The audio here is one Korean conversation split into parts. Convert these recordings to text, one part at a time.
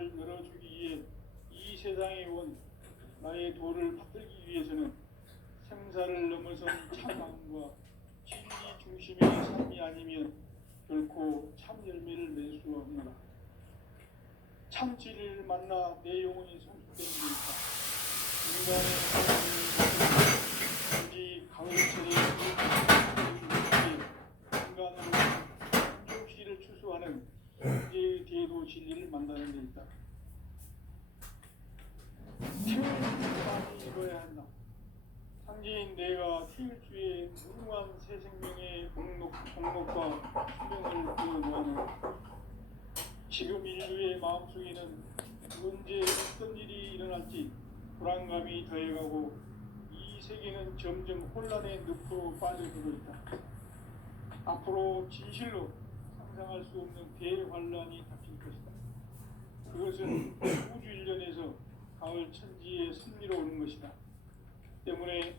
문을 열어주기 위해 이 세상에 온 나의 도를 받들기 위해서는 생사를 넘어선 참마음과 진리 중심의 삶이 아니면 결코 참 열매를 낼 수 없노라. 참 진리를 만나 내 영혼이 성숙되는 것이다. 인간의 단지 가을철에 인간으로 존재의식을 추수하는 존재의 대도 진리를 만나는 데 있다. 태울주를 입어야 한다. 상제인 내가 태울주의 무궁한 새 생명의 목록과 수명을 그어놓아놓은 지금 인류의 마음속에는 언제 어떤 일이 일어날지 불안감이 더해가고 이 세계는 점점 혼란의 늪으로 빠져들고 있다. 앞으로 진실로 상상할 수 없는 대환란이 닥칠 것이다. 그것은 우주 일련에서 가을 천지에 승리로 오는 것이다. 때문에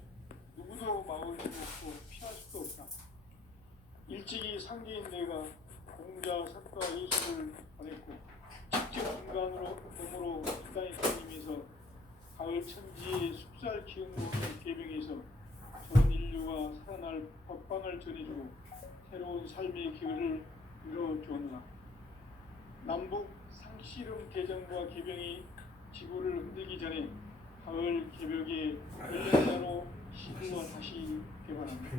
누구도 막을 수 없고 피할 수도 없다. 일찍이 상제인 내가 공자, 석가, 예수를 보냈고 직접 인간으로 몸으로 이 땅에 다니면서 가을 천지의 숲살 기운으로 오는 계명에서 전 인류가 살아날 법방을 전해주고 새로운 삶의 기회를 이뤄주었노라. 남북 상씨름 대전과 개병이 지구를 흔들기 전에 가을 개벽의 열린자로 시대가 다시 개발합니다.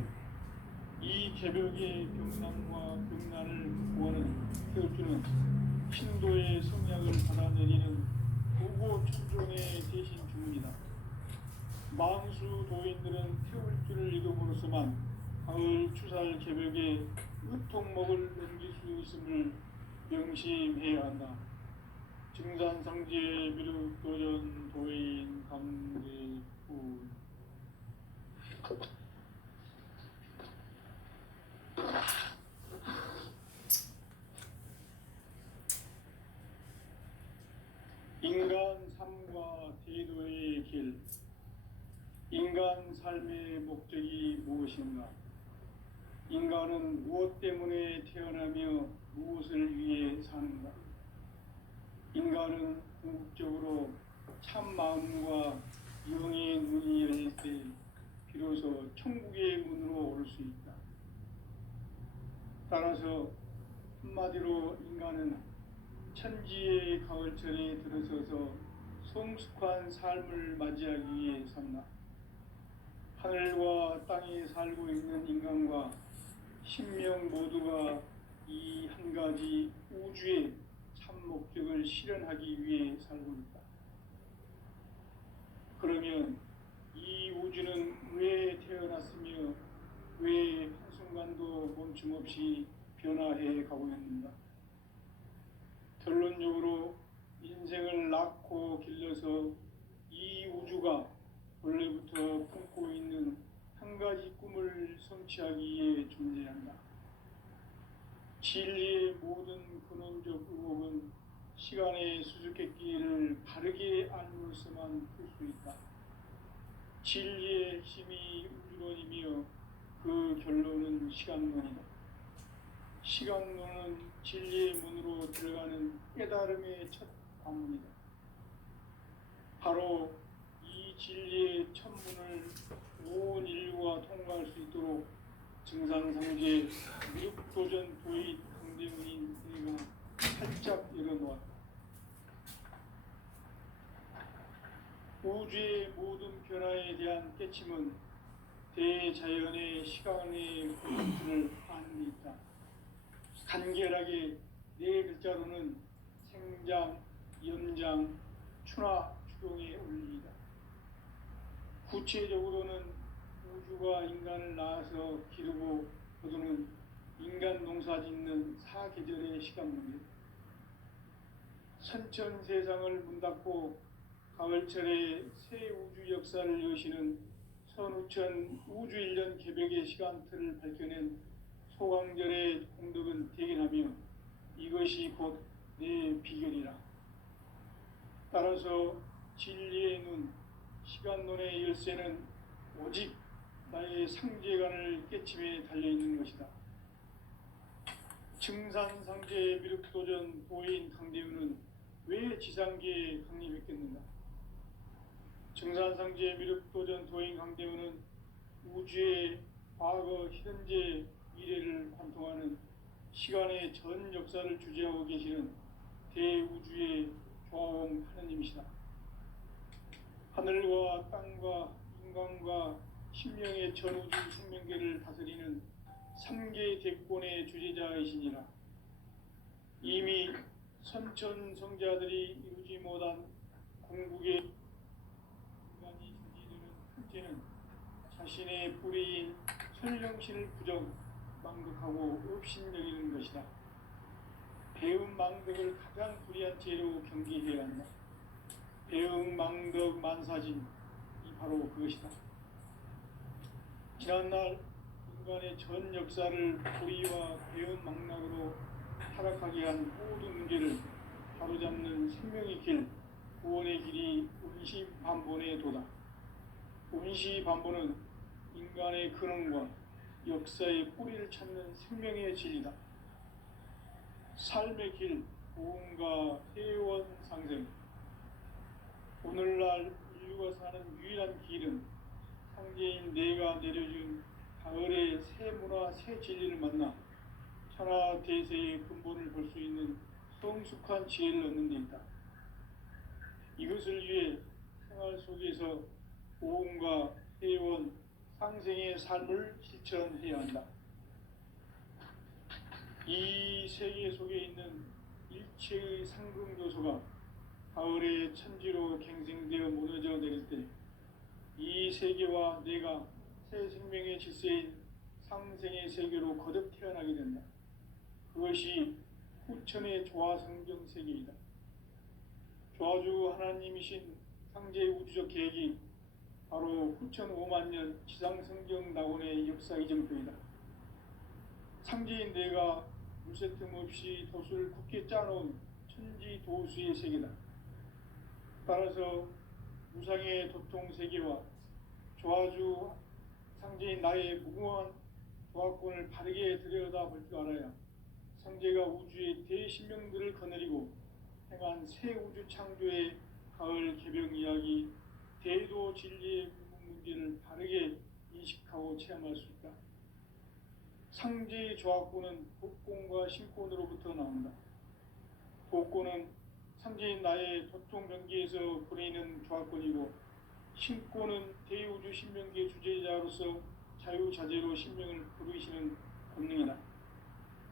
이 개벽의 병남과 병난을 구하는 태울주는 신도의 성약을 받아내리는 부고 천존의 대신 주문이다. 망수 도인들은 태울주를 읽음으로써만 가을 추살 개벽의 으통목을 넘길 수 있음을 명심해야 한다. 증산상제 비륵 도전 도인 강대구 인간 삶과 대도의 길. 인간 삶의 목적이 무엇인가? 인간은 무엇 때문에 태어나며 무엇을 위해 사는가? 인간은 궁극적으로 참 마음과 영의 문이 열릴 때 비로소 천국의 문으로 올 수 있다. 따라서 한마디로 인간은 천지의 가을철에 들어서서 성숙한 삶을 맞이하기 위해 산다. 하늘과 땅에 살고 있는 인간과 신명 모두가 이 한 가지 우주의 참 목적을 실현하기 위해 살고 있다. 그러면 이 우주는 왜 태어났으며 왜 한순간도 멈춤없이 변화해 가고 있는가? 결론적으로 인생을 낳고 길러서 이 우주가 원래부터 품고 있는 한 가지 꿈을 성취하기 위해 존재한다. 진리의 모든 근원적 의혹은 시간의 수수께끼를 바르게 알므로서만 풀 수 있다. 진리의 핵심이 우주론이며 그 결론은 시간론이다. 시간론은 진리의 문으로 들어가는 깨달음의 첫 관문이다. 바로 이 진리의 첫 문을 온 인류가 통과할 수 있도록 증산상제 미륵도전 도의 강대문인 내가 살짝 열어놓았다. 우주의 모든 변화에 대한 깨침은 대자연의 시간의 흐름을 아는 데 있다. 간결하게 네 글자로는 생장, 연장, 추나 추동의 원리이다. 구체적으로는 우주가 인간을 낳아서 기르고 거두는 인간 농사짓는 사계절의 시간문이다. 선천 세상을 문 닫고 가을철에 새 우주 역사를 여시는 선우천 우주일년 개벽의 시간틀을 밝혀낸 소강절의 공덕은 대견하며 이것이 곧 내 비결이라. 따라서 진리의 눈, 시간론의 열쇠는 오직 나의 상제관을 깨침에 달려있는 것이다. 증산상제 미륵도전 도인 강대우는 왜 지상계에 강림했겠는가? 증산상제 미륵도전 도인 강대원은 우주의 과거, 현재, 미래를 관통하는 시간의 전 역사를 주재하고 계시는 대우주의 조화공 하느님이시다. 하늘과 땅과 인간과 신명의 전우주 생명계를 다스리는 3개 대권의 주재자이시니라. 이미 선천성자들이 이루지 못한 궁극의 인간이 준비되는 현재는 자신의 뿌리인 설령신을 망독하고 업신여기는 것이다. 배은망덕을 가장 불의한 죄로 경계해야 한다. 배은망덕 만사진이 바로 그것이다. 지난날 인간의 전 역사를 불의와 배은망락으로 타락하게 한 모든 문제를 바로잡는 생명의 길, 구원의 길이 운시반본의 도다. 운시반본은 인간의 근원과 역사의 뿌리를 찾는 생명의 진리다. 삶의 길, 보험과 회원 상생. 오늘날 인류가 사는 유일한 길은 상제인 내가 내려준 가을의 새 문화, 새 진리를 만나 천하 대세의 근본을 볼 수 있는 성숙한 지혜를 얻는 데 있다. 이것을 위해 생활 속에서 보험과 회원, 상생의 삶을 실천해야 한다. 이 세계 속에 있는 일체의 상승교소가 가을의 천지로 갱생되어 무너져 내릴 때 이 세계와 내가 새 생명의 질서인 상생의 세계로 거듭 태어나게 된다. 그것이 후천의 조화성경 세계이다. 조화주 하나님이신 상제의 우주적 계획이 바로 후천 5만 년 지상성경 낙원의 역사 이정표이다. 상제인 내가 물새 틈 없이 도수를 굳게 짜놓은 천지 도수의 세계다. 따라서 무상의 도통 세계와 조화주 상제인 나의 무궁한 조화권을 바르게 들여다볼 줄 알아야 상제가 우주의 대신명들을 거느리고 행한 새 우주 창조의 가을 개병 이야기, 대도 진리의 문제를 바르게 인식하고 체험할 수 있다. 상제의 조화권은 복권과 신권으로부터 나온다. 복권은 상제인 나의 도통 경계에서 보내는 조화권이고, 신권은 대우주 신명계 주제자로서 자유자재로 신명을 부르시는 권능이다.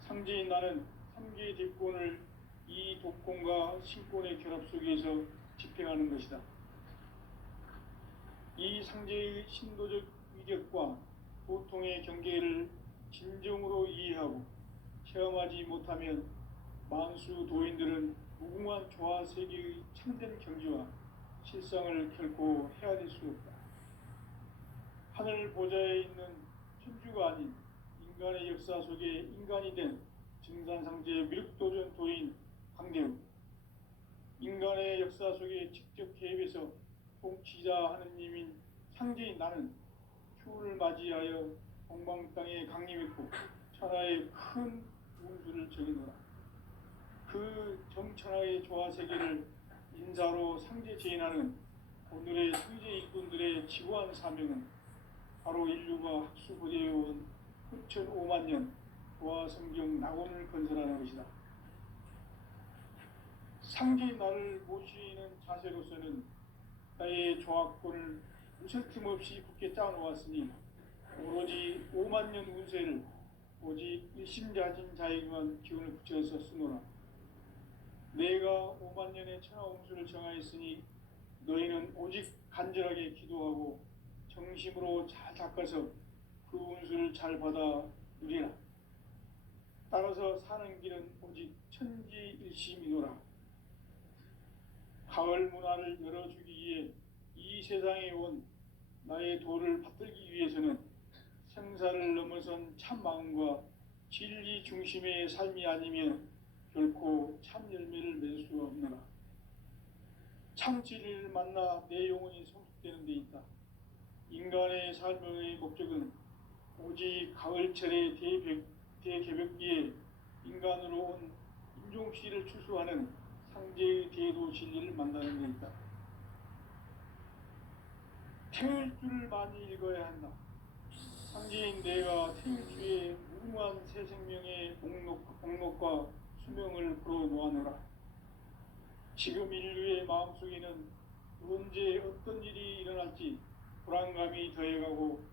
상제인 나는 3개의 대권을 이 독권과 신권의 결합 속에서 집행하는 것이다. 이 상제의 신도적 위력과 보통의 경계를 진정으로 이해하고 체험하지 못하면 만수 도인들은 무궁한 조화 세계의 참된 경지와 실상을 결코 헤아릴 수 없다. 하늘 보좌에 있는 천주가 아닌 인간의 역사 속에 인간이 된 증산상제 미륵도전 도인 강대우, 인간의 역사 속에 직접 개입해서 통치자 하느님인 상제인 나는 휴를 맞이하여 동방 땅에 강림했고 천하의 큰 운수를 정해놓으라. 그 정천하의 조화세계를 인사로 상제 제인하는 오늘의 상제 일꾼들의 지구한 사명은 바로 인류가 학수부대해온 후천 5만 년 조화성경 낙원을 건설하는 것이다. 상제인 나를 모시는 자세로서는 나의 조화권을 무설틈 없이 굳게 짜놓았으니 오로지 5만 년 운세를 오직 일심자진 자에게만 기운을 붙여서 쓰노라. 내가 5만 년의 천하 운수를 정하였으니 너희는 오직 간절하게 기도하고 정심으로 잘 닦아서 그 운수를 잘 받아 누리라. 따라서 사는 길은 오직 천지일심이노라. 가을 문화를 열어주기 위해 이 세상에 온 나의 도를 받들기 위해서는 생사를 넘어선 참 마음과 진리 중심의 삶이 아니면 결코 참 열매를 맺을 수가 없노라. 참 진리를 만나 내 영혼이 성숙되는 데 있다. 인간의 삶의 목적은 오직 가을철의 대개벽기에 인간으로 온 인종씨를 추수하는 상제의 대도 진리를 만나는 데 있다. 태울 줄을 많이 읽어야 한다. 상제인 내가 태울 주의 무궁한 새 생명의 목록과 수명을 풀어놓아노라. 지금 인류의 마음속에는 언제 어떤 일이 일어날지 불안감이 더해가고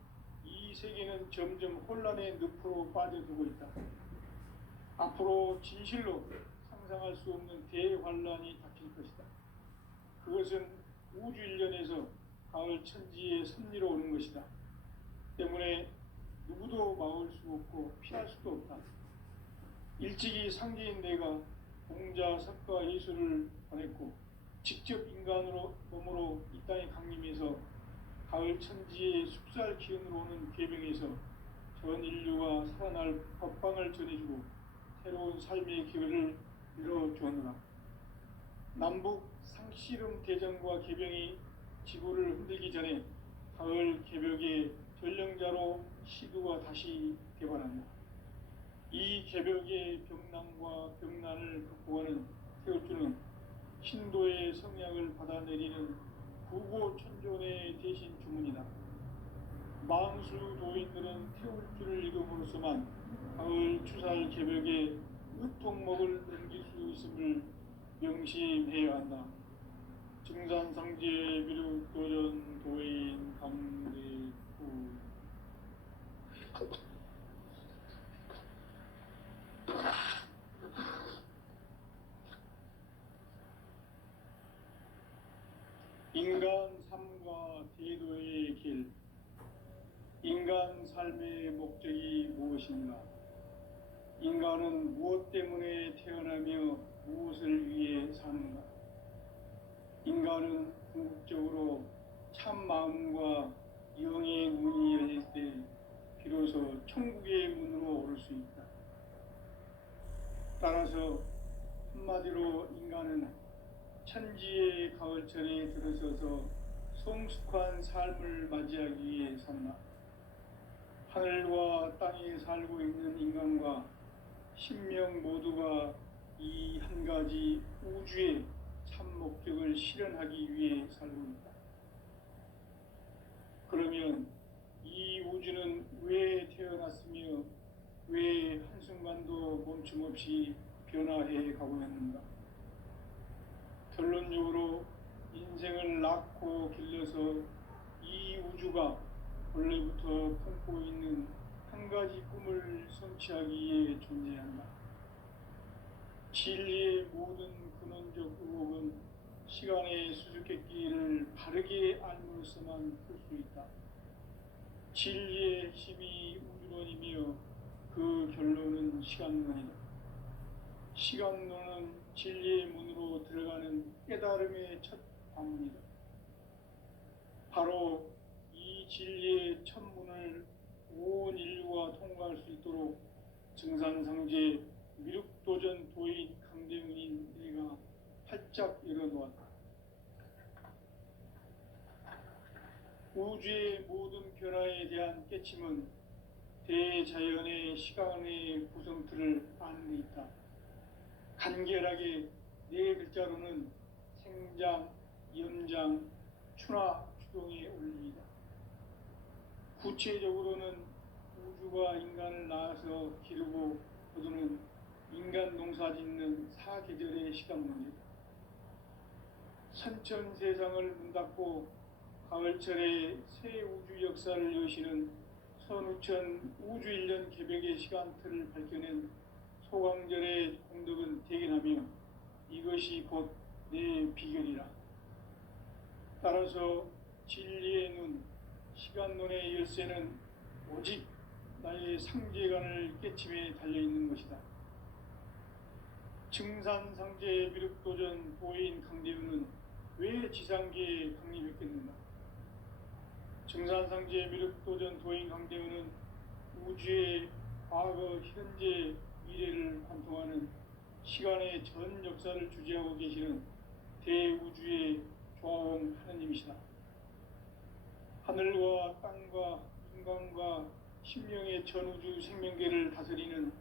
이 세계는 점점 혼란의 늪으로 빠져들고 있다. 앞으로 진실로 상상할 수 없는 대환란이 닥칠 것이다. 그것은 우주 일련에서 가을 천지의 섭리로 오는 것이다. 때문에 누구도 막을 수 없고 피할 수도 없다. 일찍이 상제인 내가 공자, 석가, 예수를 보냈고 직접 인간으로 몸으로 이 땅에 강림해서 가을 천지의 숲살 기운으로 오는 계병에서 전 인류가 살아날 법방을 전해주고 새로운 삶의 기회를 열어주었노라. 남북 상씨름 대전과 계병이 지구를 흔들기 전에 가을 개벽의 전령자로 시두가 다시 개발한다. 이 개벽의 병난과 병난을 극복하는 태울주는 신도의 성향을 받아내리는 구고천존의 대신 주문이다. 망수 도인들은 태울주를 읽음으로써만 가을 추살 개벽의 의통목을 넘길 수 있음을 명심해야 한다. 증산상제 미륵도전 도인 강대구. 인간 삶과 대도의 길. 인간 삶의 목적이 무엇인가? 인간은 무엇 때문에 태어나며 무엇을 위해 사는가? 인간은 궁극적으로 참 마음과 영의 문이 열릴 때 비로소 천국의 문으로 오를 수 있다. 따라서 한마디로 인간은 천지의 가을철에 들어서서 성숙한 삶을 맞이하기 위해 산다. 하늘과 땅에 살고 있는 인간과 신명 모두가 이 한 가지 우주의 참 목적을 실현하기 위해 살고 있다. 그러면 이 우주는 왜 태어났으며 왜 한순간도 멈춤없이 변화해 가고 있는가? 결론적으로 인생을 낳고 길러서 이 우주가 원래부터 품고 있는 한 가지 꿈을 성취하기 위해 존재한다. 진리의 모든 근원적 의혹은 시간의 수수께끼를 바르게 알므로써만 풀 수 있다. 진리의 힘이 우주론이며 그 결론은 시간론이다. 시간론은 진리의 문으로 들어가는 깨달음의 첫 관문이다. 바로 이 진리의 첫 문을 온 인류가 통과할 수 있도록 증산상제 미륵도전 도인 강대훈인 내가 활짝 열어놓았다. 우주의 모든 변화에 대한 깨침은 대자연의 시간의 구성틀을 아는 데 있다. 간결하게 네 글자로는 생장, 염장, 추나 추동의 원리이다. 구체적으로는 우주가 인간을 낳아서 기르고 거두는 인간 농사 짓는 사계절의 시간 문제다. 선천 세상을 문 닫고 가을철에 새 우주 역사를 여시는 선우천 우주 일년 개벽의 시간틀을 밝혀낸 소강절의 공덕은 대견하며 이것이 곧 내 비결이라. 따라서 진리의 눈, 시간론의 열쇠는 오직 나의 상제관을 깨침에 달려있는 것이다. 증산상제 미륵도전 도인 강대훈은 왜 지상계에 강림했겠는가? 증산상제 미륵도전 도인 강대훈은 우주의 과거, 현재, 미래를 관통하는 시간의 전 역사를 주재하고 계시는 대우주의 조화원 하느님이시다. 하늘과 땅과 인간과 신명의 전우주 생명계를 다스리는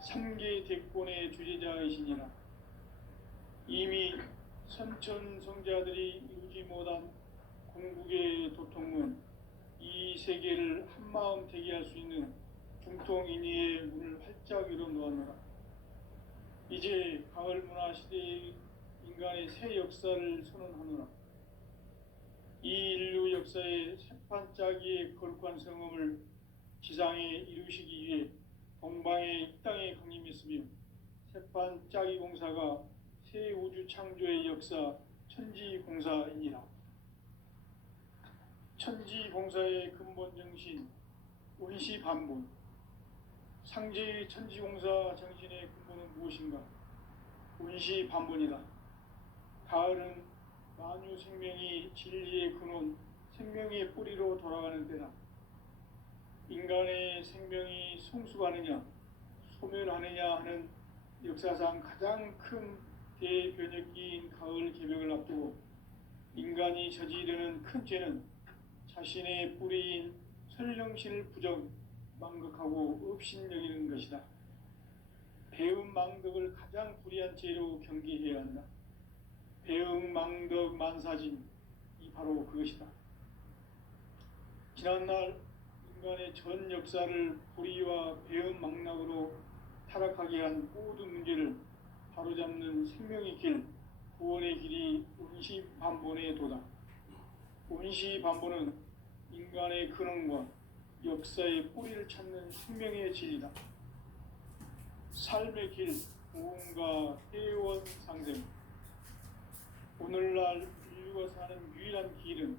삼계 대권의 주재자이시니라. 이미 선천성자들이 이루지 못한 궁극의 도통은 이 세계를 한마음 되게 할 수 있는 중통인의의 문을 활짝 열어놓았노라. 이제 가을 문화 시대의 인간의 새 역사를 선언하노라. 이 인류 역사의 새판짜기의 거룩한 성음을 지상에 이루시기 위해 동방의 이 땅에 강림했으며 새판짜기 공사가 새 우주 창조의 역사 천지공사이니라. 천지공사의 근본 정신 원시반본. 상제의 천지공사 정신의 근본은 무엇인가? 원시반본이다. 가을은 만유 생명이 진리의 근원, 생명의 뿌리로 돌아가는 때다. 인간의 생명이 성숙하느냐, 소멸하느냐 하는 역사상 가장 큰 대변혁기인 가을 개벽을 앞두고 인간이 저지르는 큰 죄는 자신의 뿌리인 설령신을 부정, 망극하고 업신여기는 것이다. 배은망덕을 가장 불의한 죄로 경계해야 한다. 배은망덕 만사진, 이 바로 그것이다. 지난날 인간의 전 역사를 불의와 배은망락으로 타락하게 한 모든 문제를 바로잡는 생명의 길, 구원의 길이 원시반본의 도다. 원시반본은 인간의 근원과 역사의 뿌리를 찾는 생명의 진리다. 삶의 길, 구원과 회원 상생. 오늘날 인류가 사는 유일한 길은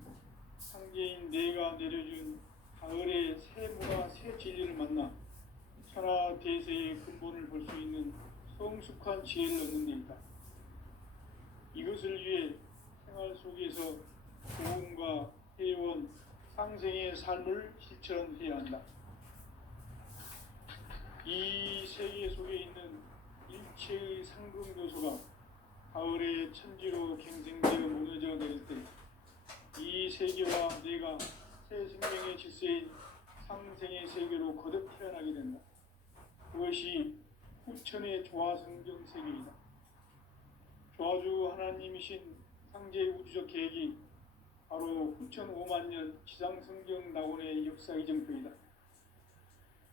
상제인 내가 내려준 가을의 새 문화, 새 진리를 만나 천하 대세의 근본을 볼 수 있는 성숙한 지혜를 얻는 데이다. 이것을 위해 생활 속에서 구원과 회원, 상생의 삶을 실천해야 한다. 이 세계 속에 있는 일체의 상금 요소가 가을의 천지로 갱생되어 무너져 내릴 때 이 세계와 내가 새 생명의 질서인 상생의 세계로 거듭 태어나게 된다. 그것이 후천의 조화성경 세계이다. 조화주 하나님이신 상제의 우주적 계획이 바로 후천 5만 년 지상성경 낙원의 역사 이정표이다.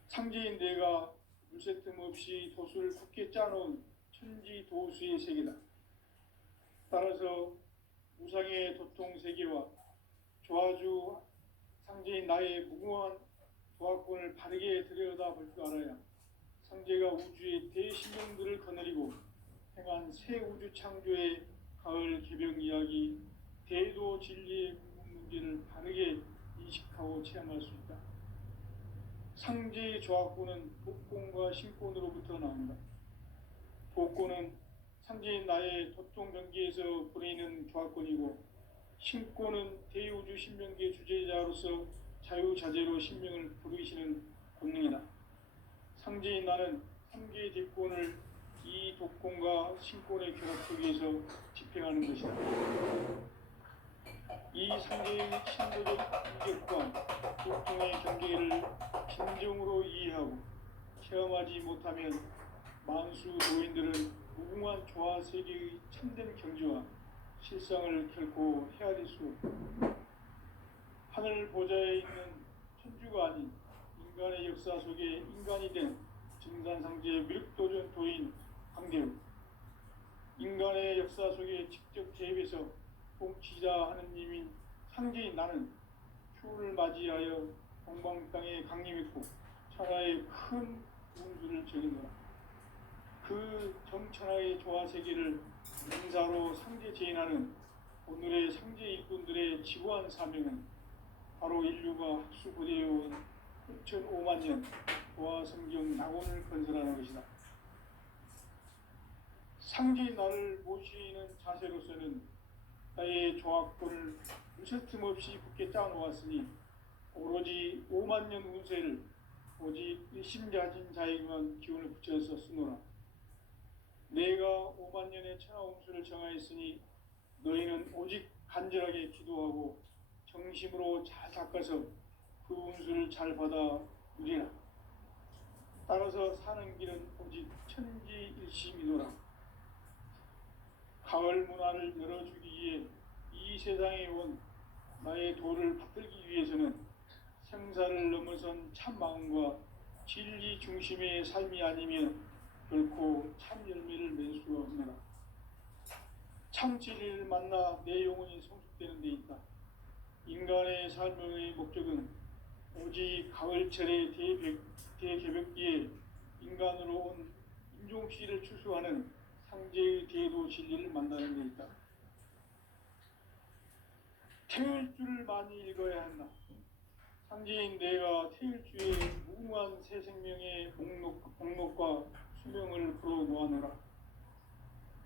상제인 내가 물새 틈 없이 도수를 굳게 짜놓은 천지 도수의 세계다. 따라서 우상의 도통 세계와 조화주 상제인 나의 무궁한 조화권을 바르게 들여다볼 줄 알아야 상제가 우주의 대신령들을 거느리고 행한 새 우주 창조의 가을 개벽 이야기, 대도 진리의 궁극 문제를 바르게 인식하고 체험할 수 있다. 상제의 조화권은 독권과 신권으로부터 나온다. 독권은 상제인 나의 도통 경계에서 보내는 조화권이고, 신권은 대우주 신명계 주제자로서 자유자재로 신명을 부르시는 권능이다. 상제인 나는 3개의 대권을 이 독권과 신권의 결합 속에서 집행하는 것이다. 이 상제의 신도적 인격과 도통의 경계를 진정으로 이해하고 체험하지 못하면 만수 도인들은 무궁한 조화 세계의 참된 경지와 실상을 결코 헤아릴 수 없다. 하늘 보좌에 있는 천주가 아닌 인간의 역사 속에 인간이 된 증산상제의 미륵도전 도인 황대우, 인간의 역사 속에 직접 개입해서 통치자 하느님인 상제인 나는 휴를 맞이하여 동방 땅에 강림했고 천하의 큰 운수를 적이노라. 그 정천하의 조화 세계를 인사로 상제 제인하는 오늘의 상제 일꾼들의 지구한 사명은 바로 인류가 학수고대해온 6,5만 년 조화 성경 낙원을 건설하는 것이다. 상제인 나를 모시는 자세로서는 나의 조화권을 무쇠틈 없이 굳게 짜놓았으니 오로지 5만 년 운세를 오직 일심가진 자에게만 기운을 붙여서 쓰노라. 내가 5만 년의 천하 운수를 정하였으니 너희는 오직 간절하게 기도하고 정심으로 잘 닦아서 그 운수를 잘 받아 누리라. 따라서 사는 길은 오직 천지일심이노라. 가을 문화를 열어주기 위해 이 세상에 온 나의 도를 받들기 위해서는 생사를 넘어선 참 마음과 진리 중심의 삶이 아니면 결코 참 열매를 맺을 수가 없느라. 참 진리를 만나 내 영혼이 성숙되는 데 있다. 인간의 삶의 목적은 오직 가을철의 대개벽기에 인간으로 온 인종씨를 추수하는 상제의 대도 진리를 만나는 데 있다. 태을 줄을 많이 읽어야 한다. 상제인 내가 태일주의 무궁한 새 생명의 목록과 수명을 풀어놓아노라.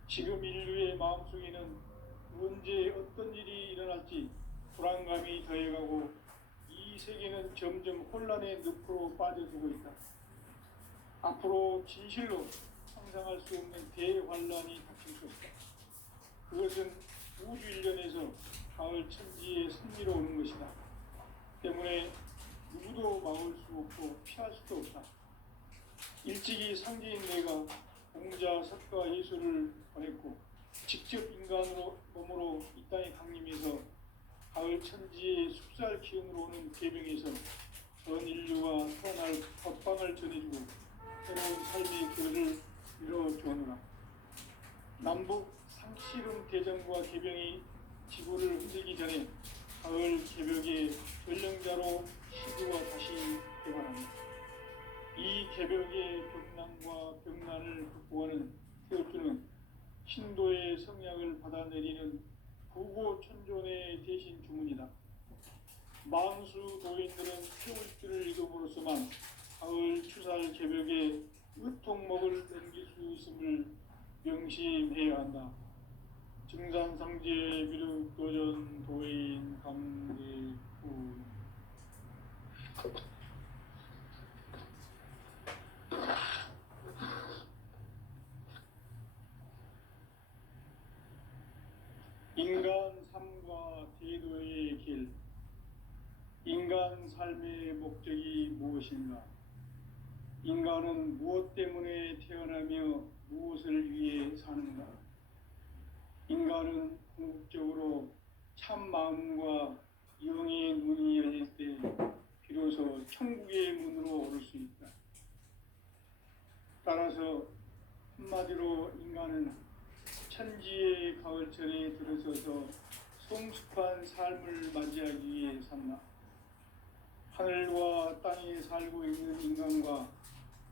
지금 인류의 마음속에는 언제 어떤 일이 일어날지 불안감이 더해가고 이 세계는 점점 혼란의 늪으로 빠져들고 있다. 앞으로 진실로 상상할 수 없는 대환란이 닥칠 것이다. 그것은 우주 일련에서 가을 천지의 승리로 오는 것이다. 때문에 누구도 막을 수 없고 피할 수도 없다. 일찍이 상제인 내가 공자, 석가, 예수를 보냈고 직접 인간으로 몸으로 이 땅에 강림해서 가을 천지의 숲살 기운으로 오는 계명에서 전 인류와 태어날 법방을 전해주고 새로운 삶의 길을 이뤄주오노라. 남북 상씨름 대전과 개병이 지구를 흔들기 전에 가을 개벽의 전령자로 시주와 다시 개발합니다. 이 개벽의 병난과 병난을 극복하는 태울주는 신도의 성약을 받아내리는 부고천존의 대신 주문이다. 만수 도인들은 태울주를 읽음으로써만 가을 추살 개벽의 의통목을 넘길 수 있음을 명심해야 한다. 증산상제 미륵도전 도인 강대구. 인간 삶과 대도의 길. 인간 삶의 목적이 무엇인가? 인간은 무엇 때문에 태어나며 무엇을 위해 사는가? 인간은 궁극적으로 참 마음과 영의 눈이 열릴 때 비로소 천국의 문으로 오를 수 있다. 따라서 한마디로 인간은 천지의 가을철에 들어서서 성숙한 삶을 맞이하기 위해 산다. 하늘과 땅에 살고 있는 인간과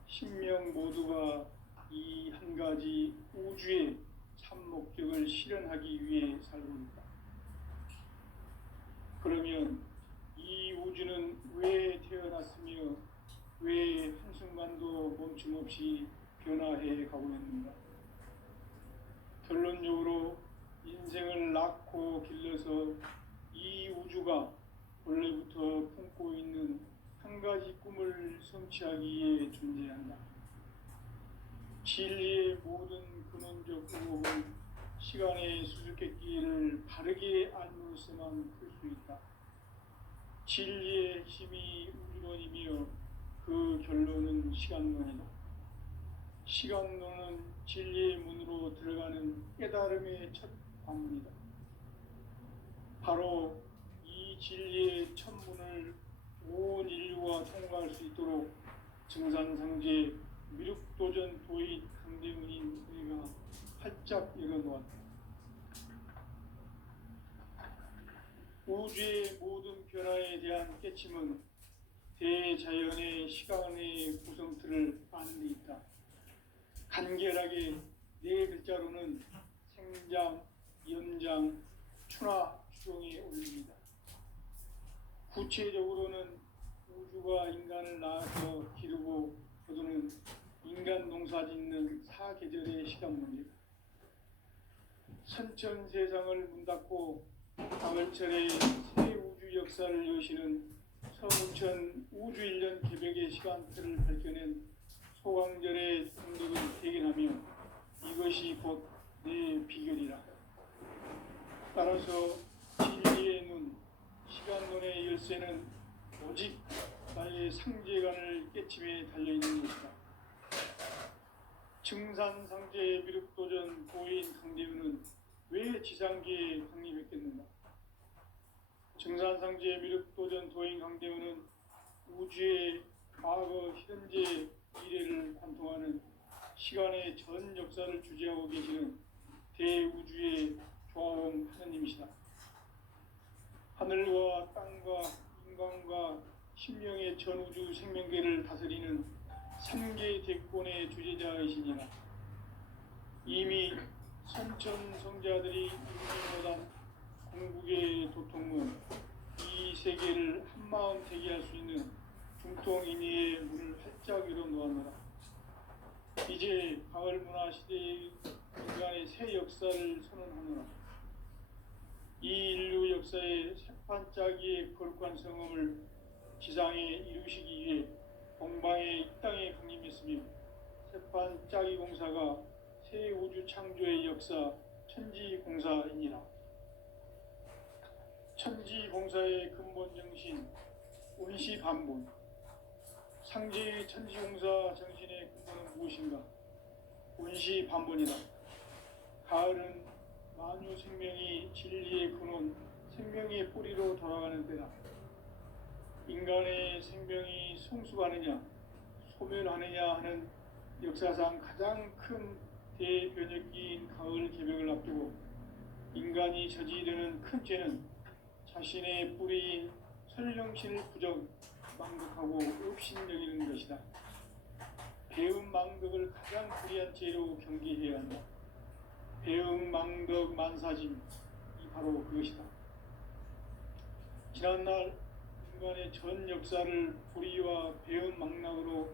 신명 모두가 이 한 가지 우주의 참 목적을 실현하기 위해 살고 있다. 그러면 이 우주는 왜 태어났으며 왜 한순간도 멈춤 없이 변화해 가고 있는가? 결론적으로 인생을 낳고 길러서 이 우주가 원래부터 품고 있는 한 가지 꿈을 성취하기 위해 존재한다. 진리의 모든 근원적 의혹은 시간의 수수께끼를 바르게 알므로써만 풀 수 있다. 진리의 핵심이 우주론이며 그 결론은 시간론이다. 시간론은 진리의 문으로 들어가는 깨달음의 첫 관문이다. 바로 이 진리의 첫 문을 온 인류가 통과할 수 있도록 증산상제 미륵도전 도인 강대문인 우리가 활짝 열어놓았다. 우주의 모든 변화에 대한 깨침은 대자연의 시간의 구성틀을 아는 데 있다. 간결하게 네 글자로는 생장, 연장, 추나, 추종에 올립니다. 구체적으로는 우주가 인간을 낳아서 기르고 거두는 인간 농사 짓는 사계절의 시간 문제다. 선천 세상을 문닫고 가을철에 새 우주 역사를 여시는 서부천 우주일년 개벽의 시간틀을 밝혀낸 소강절의 공덕을 대견하며 이것이 곧 내 비결이라. 따라서 진리의 눈, 시간론의 열쇠는 오직 나의 상제관을 깨침에 달려있는 것이다. 증산상제 미륵도전 도인 강대우는 왜 새 지상계에 강림했겠는가. 증산상제 미륵도전 도인 강대우는 우주의 과거, 현재, 미래를 관통하는 시간의 전 역사를 주재하고 계시는 대우주의 조화원 하느님이시다. 하늘과 땅과 인간과 신명의 전우주 생명계를 다스리는 3개 대권의 주재자이시니라. 이미 선천성자들이 이루어난 궁극의 도통은 이 세계를 한마음 되게 할 수 있는 중통인의의 문을 활짝 열어놓았노라. 이제 가을 문화 시대의 인간의 새 역사를 선언하노라. 이 인류 역사의 새판짜기의 거룩한 성음을 지상에 이루시기 위해 동방의 이 땅에 강림했으며 새판짜기 공사가 새 우주 창조의 역사 천지공사이니라. 천지공사의 근본 정신 운시반본. 상제의 천지공사 정신의 근본은 무엇인가? 운시반본이다. 가을은 만유 생명이 진리의 근원, 생명의 뿌리로 돌아가는 때다. 인간의 생명이 성숙하느냐, 소멸하느냐 하는 역사상 가장 큰 대변혁기인 가을 개벽을 앞두고 인간이 저지르는 큰 죄는 자신의 뿌리인 설령신을 부정, 망덕하고 업신여기는 것이다. 배움 망덕을 가장 불의한 죄로 경계해야 한다. 배움 망덕 만사짐이 바로 그것이다. 지난날 인간의 전 역사를 불의와 배움 망락으로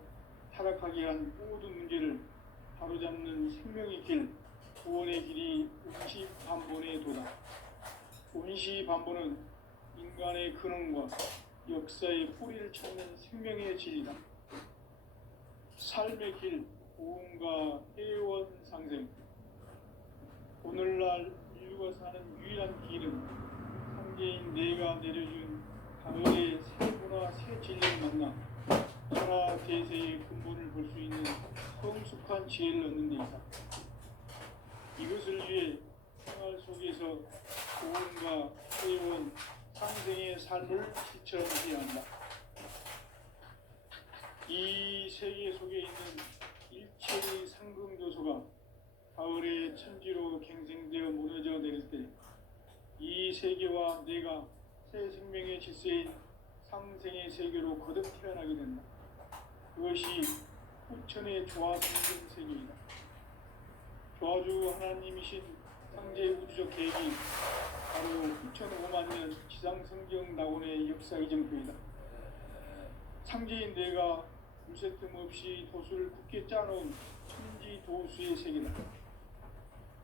타락하게 한 모든 문제를 바로잡는 생명의 길, 구원의 길이 운시반본의 도다. 운시반본은 인간의 근원과 역사의 뿌리를 찾는 생명의 진리다. 삶의 길, 고음과 해원상생. 오늘날 인류가 사는 유일한 길은 상제인 내가 내려준 가을의 새 문화, 새 진리를 만나 천하 대세의 근본을 볼 수 있는 성숙한 지혜를 얻는 데 있다. 이것을 위해 생활 속에서 고음과 해원, 상생의 삶을 실천해야 한다. 이 세계 속에 있는 일체의 상금교소가 가을의 천지로 갱생되어 무너져 내릴 때 이 세계와 내가 새 생명의 질서인 상생의 세계로 거듭 태어나게 된다. 그것이 후천의 조화성전 세계이다. 조화주 하나님이신 상제 우주적 계획이 바로 9,500년 지상성경 낙원의 역사 이정표이다. 상제인 내가 물새틈 없이 도수를 굳게 짜놓은 천지 도수의 세계다.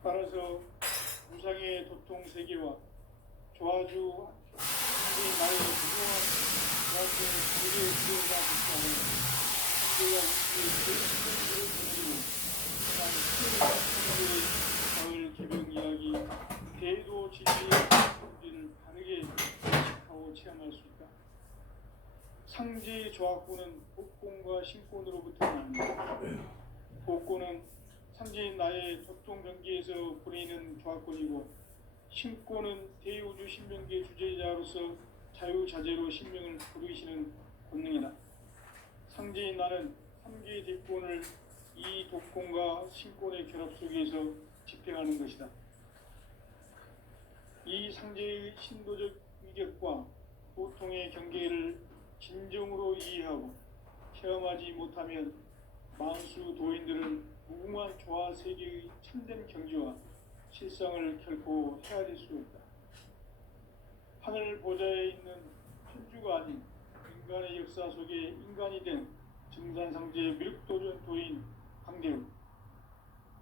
따라서 무상의 도통 세계와 조화주 상제인 나의 무궁한 조화주의 세계의 기회가 붙어하는 상제가 우주의 제일 큰 보내고 세상 천지의 가을 개벽 이야기 대도 진리의 성질을 바르게 인식하고 체험할 수 있다. 상제의 조화권은 복권과 신권으로부터 나옵니다. 복권은 상제인 나의 도통 경계에서 보내는 조화권이고, 신권은 대우주 신명계 주제자로서 자유자재로 신명을 부르시는 권능이다. 상제인 나는 3개의 대권을 이 독권과 신권의 결합 속에서 집행하는 것이다. 이 상제의 신도적 위격과 보통의 경계를 진정으로 이해하고 체험하지 못하면 만수 도인들은 무궁한 조화 세계의 참된 경지와 실상을 결코 헤아릴 수 없다. 하늘 보좌에 있는 천주가 아닌 인간의 역사 속에 인간이 된 증산상제 미륵도전 도인 강대우.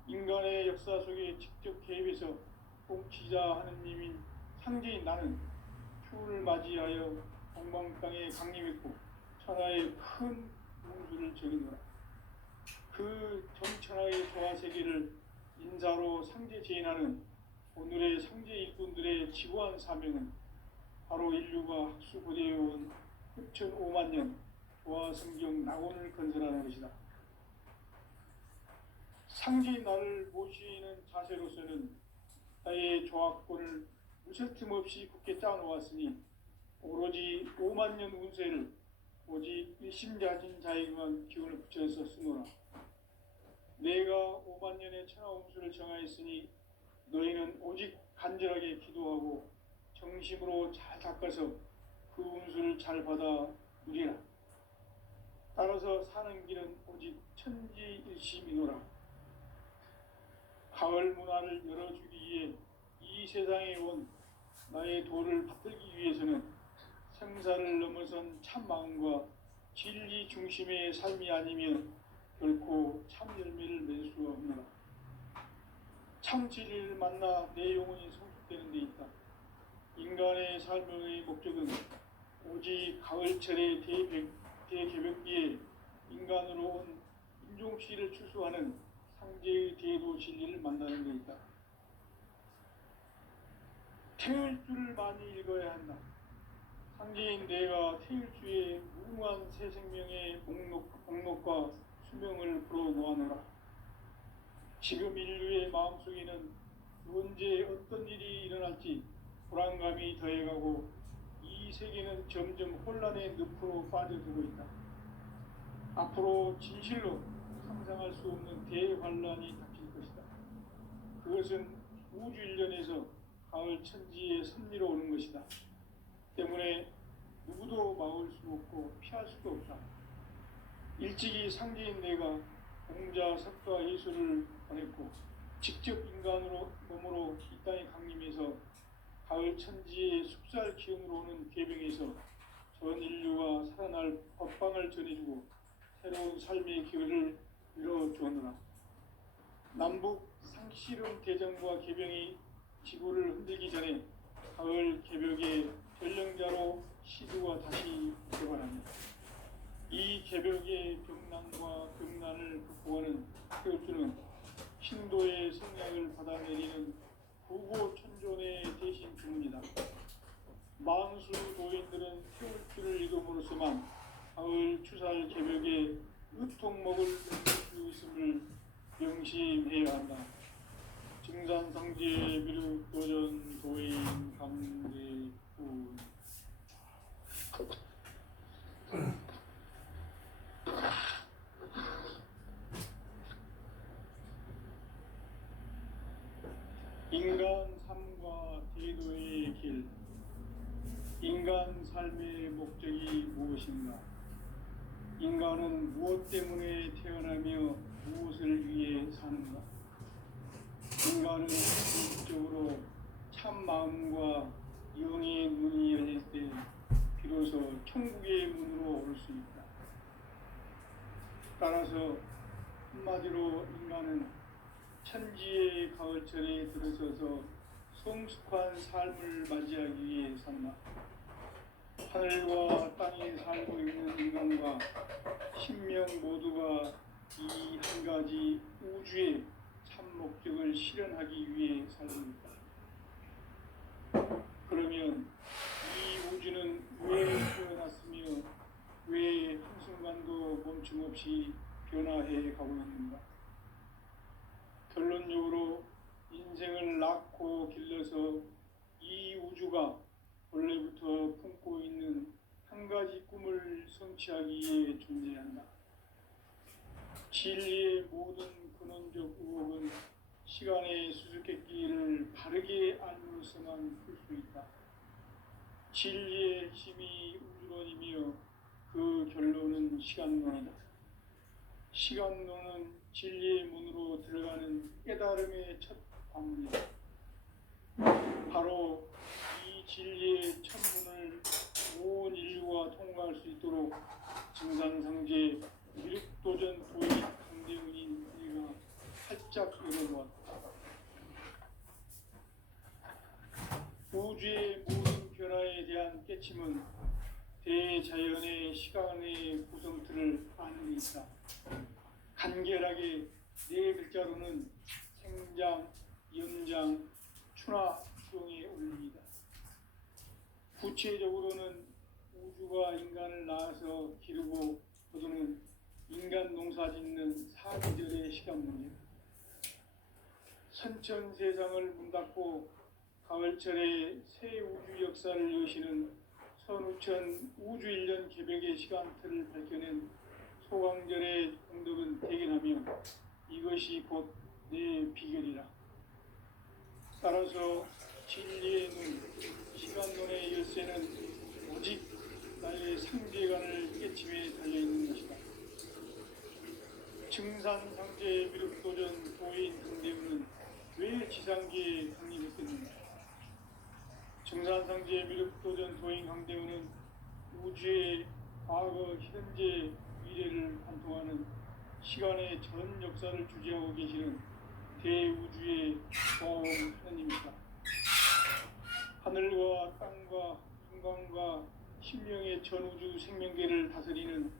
인간의 역사 속에 직접 개입해서 통치자 하느님인 상제인 나는 추운을 맞이하여 동방 땅에 강림했고 천하의 큰 운수를 적이노라. 그 전천하의 조화 세계를 인사로 상제 제인하는 오늘의 상제 일꾼들의 지구한 사명은 바로 인류가 학수고대해온 6,500년 조화 성경 낙원을 건설하는 것이다. 상제인 나를 모시는 자세로서는 나의 조합권을 무슨 틈 없이 굳게 짜놓았으니 오로지 5만 년 운세를 오직 일심자진 자에게만 기운을 붙여서 쓰노라. 내가 5만 년의 천하 운수를 정하였으니 너희는 오직 간절하게 기도하고 정심으로 잘 닦아서 그 운수를 잘 받아 누리라. 따라서 사는 길은 오직 천지일심이노라. 가을 문화를 열어주기 위해 이 세상에 온 나의 도를 받들기 위해서는 생사를 넘어선 참 마음과 진리 중심의 삶이 아니면 결코 참 열매를 맺을 수가 없노라. 참 진리를 만나 내 영혼이 성숙되는 데 있다. 인간의 삶의 목적은 오직 가을철의 대개벽기에 인간으로 온 인종씨를 추수하는 상제의 대도 진리를 만나는 데 있다. 태일주를 많이 읽어야 한다. 상제인 내가 태일주의 무궁한 새 생명의 목록과 수명을 풀어놓아노라. 지금 인류의 마음속에는 언제 어떤 일이 일어날지 불안감이 더해가고 이 세계는 점점 혼란의 늪으로 빠져들고 있다. 앞으로 진실로 상상할 수 없는 대환란이 닥칠 것이다. 그것은 우주 일련에서 가을 천지의 섭리로 오는 것이다. 때문에 누구도 막을 수 없고 피할 수도 없다. 일찍이 상제인 내가 공자, 석가, 예수를 보냈고 직접 인간으로 몸으로 이 땅에 강림해서 가을 천지의 숙살 기운으로 오는 계병에서 전 인류가 살아날 법방을 전해주고 새로운 삶의 기회를 열어주었노라. 남북 상씨름 대전과 계병이 지구를 흔들기 전에 가을 개벽의 전령자로 시두가 다시 개발합니다. 이 개벽의 병난과 병난을 극복하는 태울주는 신도의 성량을 받아내리는 부고천존의 대신 주문이다. 만수 도인들은 태울주를 읽음으로써만 가을 추살 개벽의 의통목을 넘길 수 있음을 명심해야 한다. 증산상지의 미륵 도전 도인 강대군. 인간 삶과 대도의 길. 인간 삶의 목적이 무엇인가? 인간은 무엇 때문에 태어나며 무엇을 위해 사는가? 인간은 궁극적으로 참 마음과 영의 문이 열릴 때 비로소 천국의 문으로 올 수 있다. 따라서 한마디로 인간은 천지의 가을철에 들어서서 성숙한 삶을 맞이하기 위해 산다. 하늘과 땅에 살고 있는 인간과 신명 모두가 이 한 가지 우주의 참 목적을 실현하기 위해 살고 있다. 그러면 이 우주는 왜 태어났으며 왜 한순간도 멈춤없이 변화해 가고 있는가? 결론적으로 인생을 낳고 길러서 이 우주가 원래부터 품고 있는 한 가지 꿈을 성취하기 위해 존재한다. 진리의 모든 근원적 의혹은 시간의 수수께끼를 바르게 알므로서만 풀 수 있다. 진리의 힘이 우주론이며 그 결론은 시간론이다. 시간론은 진리의 문으로 들어가는 깨달음의 첫 관문이다. 바로 이 진리의 첫 문을 온 인류가 통과할 수 있도록 증산상제 미륵도전 도인 강대훈인 우리가 활짝 열어놓았다. 우주의 모든 변화에 대한 깨침은 대자연의 시간의 구성틀을 아는 데 있다. 간결하게 네 글자로는 생장, 연장, 추나, 추동에 올립니다. 구체적으로는 우주가 인간을 낳아서 기르고 거두는 인간 농사 짓는 사계절의 시간 문제. 천천 세상을 문 닫고 가을철에 새 우주 역사를 여시는 선우천 우주일년 개벽의 시간틀을 밝혀낸 소강절의 공덕은 대견하며 이것이 곧 내 비결이라. 따라서 진리의 눈, 시간론의 열쇠는 오직 나의 상제관을 깨침에 달려있는 것이다. 증산상제 미륵도전 도인 강대우는 왜 지상계에 강림했겠는가? 증산상제 미륵도전 도인 강대우는 우주의 과거, 현재, 미래를 관통하는 시간의 전 역사를 주재하고 계시는 대우주의 고아원 하나님이시다. 하늘과 땅과 인간과 신명의 전우주 생명계를 다스리는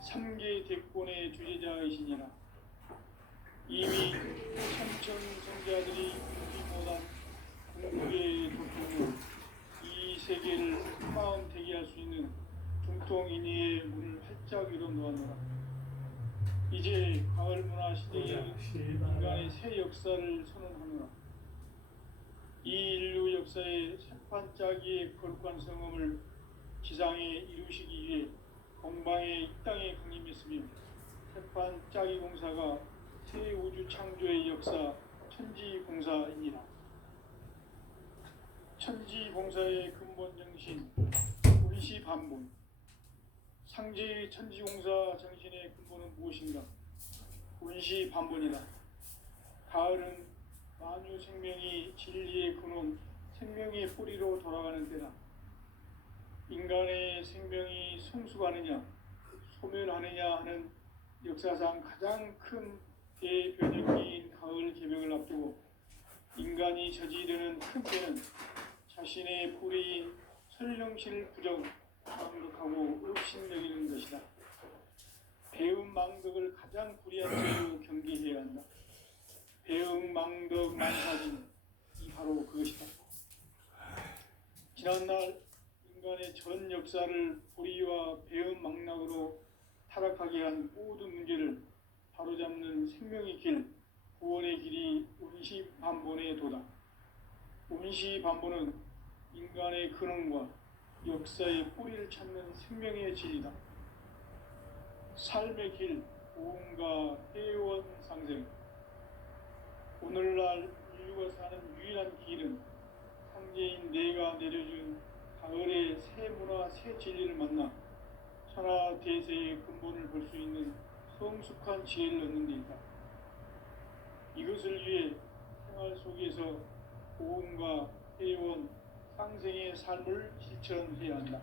3개 대권의 주제자이시니라. 이미 천천성자들이 이루지 못한 궁극의 도통으로 이 세계를 마음 대기할 수 있는 중통인의의 문을 활짝 열어놓았노라. 이제 가을 문화 시대의 인간의 새 역사를 선언하노라. 이 인류 역사의 새판짜기의 거룩한 성음을 지상에 이루시기 위해 공방에 이 땅에 강림했으며 새판짜기 공사가 새 우주 창조의 역사 천지공사이니라. 천지공사의 근본 정신 운시반본. 상제의 천지공사 정신의 근본은 무엇인가? 운시반본이다. 가을은 만유 생명이 진리의 근원, 생명의 뿌리로 돌아가는 때다. 인간의 생명이 성숙하느냐, 소멸하느냐 하는 역사상 가장 큰 대변혁기인 가을 개벽을 앞두고 인간이 저지르는 큰 죄는 자신의 뿌리인 설령실 부정, 망덕하고 의심여기는 것이다. 배음 망덕을 가장 불의한 죄로 경계해야 한다. 배음 망덕 만사진 이 바로 그것이다. 지난날 인간의 전 역사를 불의와 배음 망락으로 타락하게 한 모든 문제를 바로잡는 생명의 길, 구원의 길이 운시반본의 도다. 운시반본은 인간의 근원과 역사의 뿌리를 찾는 생명의 진리다. 삶의 길, 고음과 회원 상생. 오늘날 인류가 사는 유일한 길은 상제인 내가 내려준 가을의 새 문화, 새 진리를 만나 천하 대세의 근본을 볼 수 있는 성숙한 지혜를 얻는 데이다. 이것을 위해 생활 속에서 고음과 회원, 상생의 삶을 실천해야 한다.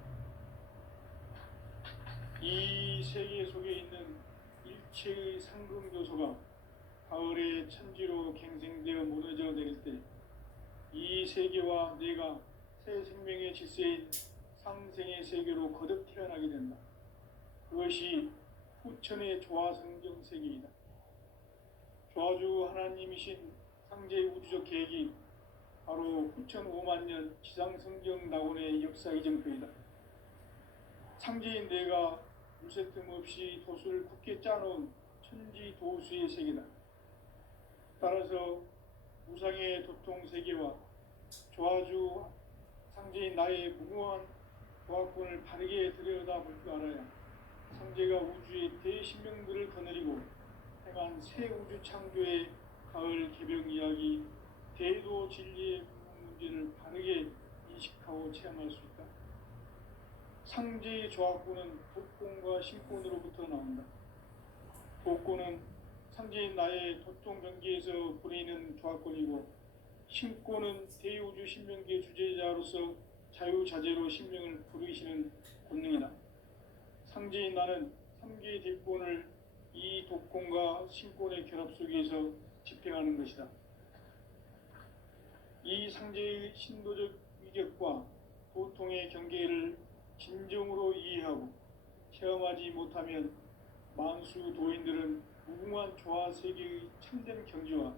이 세계 속에 있는 일체의 상금 요소가 가을의 천지로 갱생되어 무너져 내릴 때 이 세계와 내가 새 생명의 질서인 상생의 세계로 거듭 태어나게 된다. 그것이 후천의 조화성경 세계이다. 조화주 하나님이신 상제의 우주적 계획이 바로 후천 5만 년 지상성경 낙원의 역사 이정표이다. 상제인 내가 물새틈 없이 도수를 굳게 짜놓은 천지 도수의 세계다. 따라서 무상의 도통 세계와 조화주 상제인 나의 무궁한 조화권을 바르게 들여다볼 줄 알아야 상제가 우주의 대신명들을 거느리고 행한 새 우주 창조의 가을 개벽 이야기, 대도 진리의 문제를 바르게 인식하고 체험할 수 있다. 상제의 조화권은 도권과 신권으로부터 나온다. 도권은 상제인 나의 도통 경계에서 부리는 조화권이고, 신권은 대우주 신명계 주제자로서 자유자재로 신명을 부르시는 권능이다. 상제인 나는 3개의 대권을 이 도권과 신권의 결합 속에서 집행하는 것이다. 이 상제의 신도적 위격과 도통의 경계를 진정으로 이해하고 체험하지 못하면 만수 도인들은 무궁한 조화 세계의 참된 경지와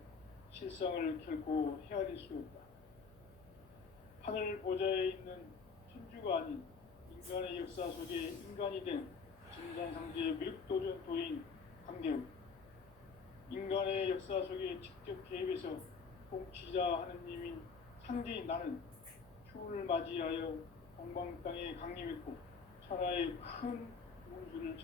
실상을 결코 헤아릴 수 없다. 하늘 보좌에 있는 천주가 아닌 인간의 역사 속에 인간이 된 증산상제 미륵도전 도인 강대우. 인간의 역사 속에 직접 개입해서 통치자 하느님인 상제인 나는 휴를 맞이하여 동방 땅에 강림했고 천하의 큰 문수를